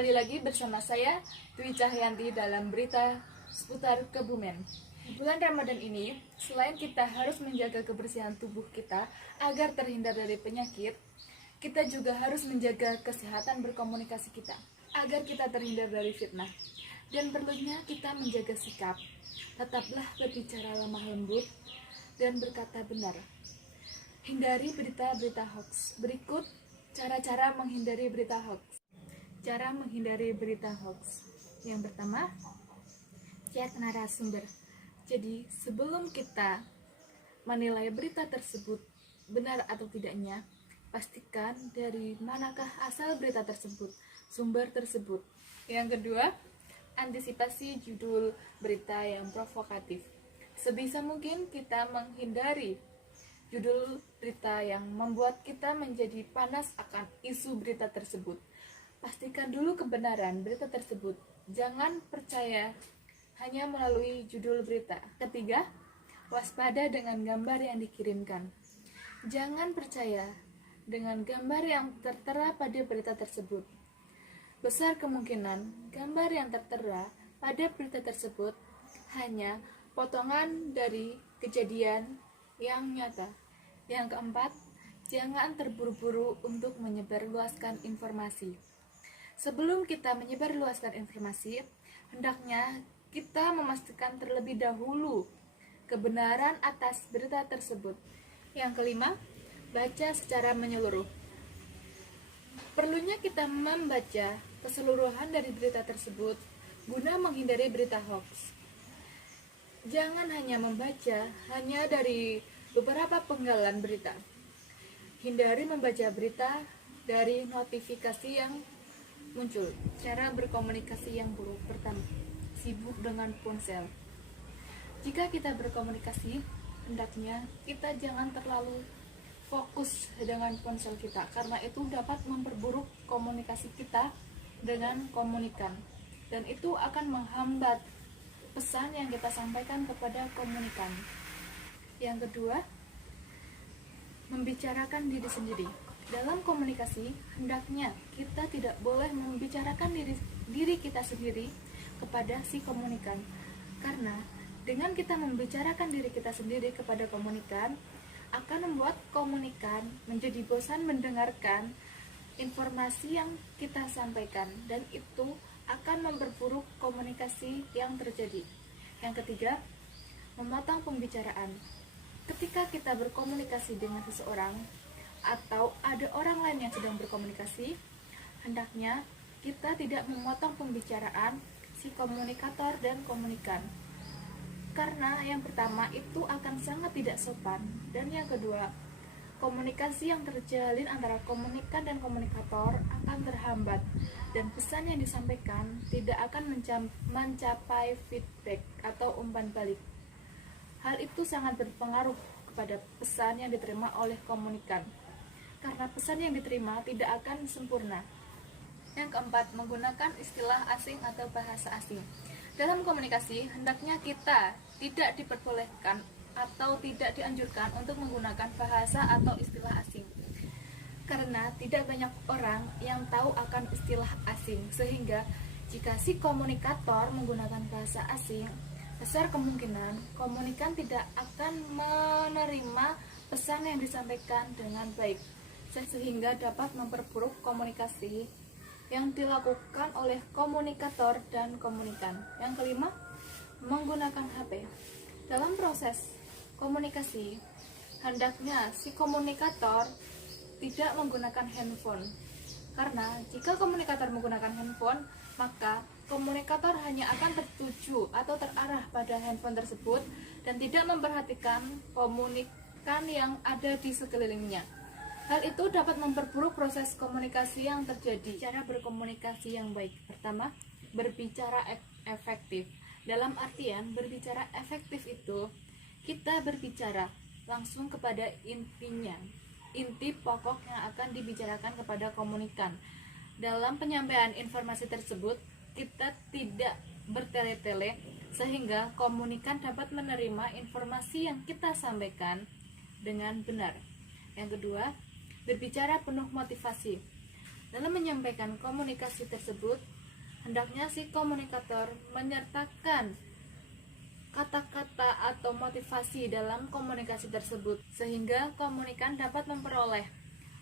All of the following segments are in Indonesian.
Kembali lagi bersama saya, Dwi Cahyanti dalam berita seputar Kebumen. Di bulan Ramadan ini, selain kita harus menjaga kebersihan tubuh kita agar terhindar dari penyakit, kita juga harus menjaga kesehatan berkomunikasi kita agar kita terhindar dari fitnah. Dan perlunya kita menjaga sikap. Tetaplah berbicara lemah lembut dan berkata benar. Hindari berita-berita hoax. Berikut cara-cara menghindari berita hoax. Cara menghindari berita hoax. Yang pertama, cek narasumber. Jadi, sebelum kita menilai berita tersebut benar atau tidaknya, pastikan dari manakah asal berita tersebut, sumber tersebut. Yang kedua, antisipasi judul berita yang provokatif. Sebisa mungkin kita menghindari judul berita yang membuat kita menjadi panas akan isu berita tersebut. Pastikan dulu kebenaran berita tersebut. Jangan percaya hanya melalui judul berita. Ketiga, waspada dengan gambar yang dikirimkan. Jangan percaya dengan gambar yang tertera pada berita tersebut. Besar kemungkinan gambar yang tertera pada berita tersebut hanya potongan dari kejadian yang nyata. Yang keempat, jangan terburu-buru untuk menyebarluaskan informasi. Sebelum kita menyebarluaskan informasi, hendaknya kita memastikan terlebih dahulu kebenaran atas berita tersebut. Yang kelima, baca secara menyeluruh. Perlunya kita membaca keseluruhan dari berita tersebut guna menghindari berita hoax. Jangan hanya membaca hanya dari beberapa penggalan berita. Hindari membaca berita dari notifikasi yang muncul. Cara berkomunikasi yang buruk. Pertama, sibuk dengan ponsel. Jika kita berkomunikasi, hendaknya kita jangan terlalu fokus dengan ponsel kita, karena itu dapat memperburuk komunikasi kita dengan komunikan, dan itu akan menghambat pesan yang kita sampaikan kepada komunikan. Yang kedua, membicarakan diri sendiri. Dalam komunikasi, hendaknya kita tidak boleh membicarakan diri kita sendiri kepada si komunikan. Karena dengan kita membicarakan diri kita sendiri kepada komunikan, akan membuat komunikan menjadi bosan mendengarkan informasi yang kita sampaikan, dan itu akan memperburuk komunikasi yang terjadi. Yang ketiga, memotong pembicaraan. Ketika kita berkomunikasi dengan seseorang atau ada orang lain yang sedang berkomunikasi, hendaknya kita tidak memotong pembicaraan si komunikator dan komunikan. Karena yang pertama itu akan sangat tidak sopan, dan yang kedua, komunikasi yang terjalin antara komunikan dan komunikator akan terhambat, dan pesan yang disampaikan tidak akan mencapai feedback atau umpan balik. Hal itu sangat berpengaruh kepada pesan yang diterima oleh komunikan, karena pesan yang diterima tidak akan sempurna. Yang keempat, menggunakan istilah asing atau bahasa asing. Dalam komunikasi, hendaknya kita tidak diperbolehkan atau tidak dianjurkan untuk menggunakan bahasa atau istilah asing, karena tidak banyak orang yang tahu akan istilah asing, sehingga jika si komunikator menggunakan bahasa asing, besar kemungkinan komunikan tidak akan menerima pesan yang disampaikan dengan baik, sehingga dapat memperburuk komunikasi yang dilakukan oleh komunikator dan komunikan. Yang kelima, menggunakan HP. Dalam proses komunikasi, hendaknya si komunikator tidak menggunakan handphone, karena jika komunikator menggunakan handphone, maka komunikator hanya akan tertuju atau terarah pada handphone tersebut dan tidak memperhatikan komunikan yang ada di sekelilingnya. Hal itu dapat memperburuk proses komunikasi yang terjadi. Cara berkomunikasi yang baik. Pertama, berbicara efektif. Dalam artian berbicara efektif itu kita berbicara langsung kepada intinya, inti pokok yang akan dibicarakan kepada komunikan. Dalam penyampaian informasi tersebut, kita tidak bertele-tele sehingga komunikan dapat menerima informasi yang kita sampaikan dengan benar. Yang kedua, berbicara penuh motivasi. Dalam menyampaikan komunikasi tersebut, hendaknya si komunikator menyertakan kata-kata atau motivasi dalam komunikasi tersebut, sehingga komunikan dapat memperoleh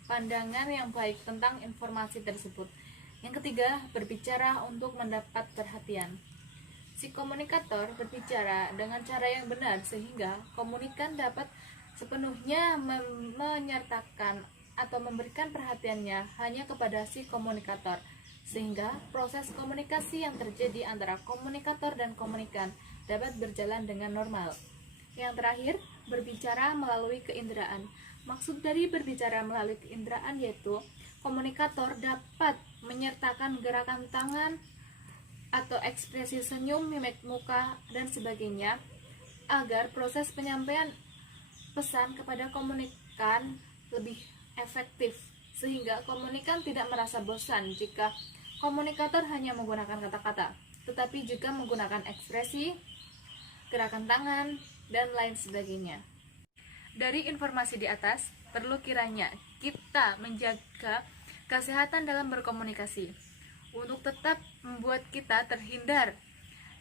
pandangan yang baik tentang informasi tersebut. Yang ketiga, berbicara untuk mendapat perhatian. Si komunikator berbicara dengan cara yang benar sehingga komunikan dapat sepenuhnya menyertakan atau memberikan perhatiannya hanya kepada si komunikator, sehingga proses komunikasi yang terjadi antara komunikator dan komunikan dapat berjalan dengan normal. Yang terakhir, berbicara melalui keinderaan. Maksud dari berbicara melalui keinderaan yaitu komunikator dapat menyertakan gerakan tangan atau ekspresi senyum, mimik muka, dan sebagainya agar proses penyampaian pesan kepada komunikan lebih efektif, sehingga komunikan tidak merasa bosan jika komunikator hanya menggunakan kata-kata, tetapi juga menggunakan ekspresi, gerakan tangan, dan lain sebagainya. Dari informasi di atas, perlu kiranya kita menjaga kesehatan dalam berkomunikasi untuk tetap membuat kita terhindar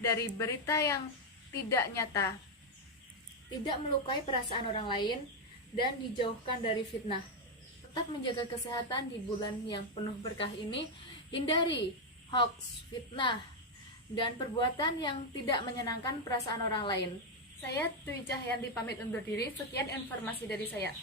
dari berita yang tidak nyata, tidak melukai perasaan orang lain, dan dijauhkan dari fitnah. Tetap menjaga kesehatan di bulan yang penuh berkah ini, hindari hoax, fitnah, dan perbuatan yang tidak menyenangkan perasaan orang lain. Saya Dwi Cahyanti pamit undur diri. Sekian informasi dari saya.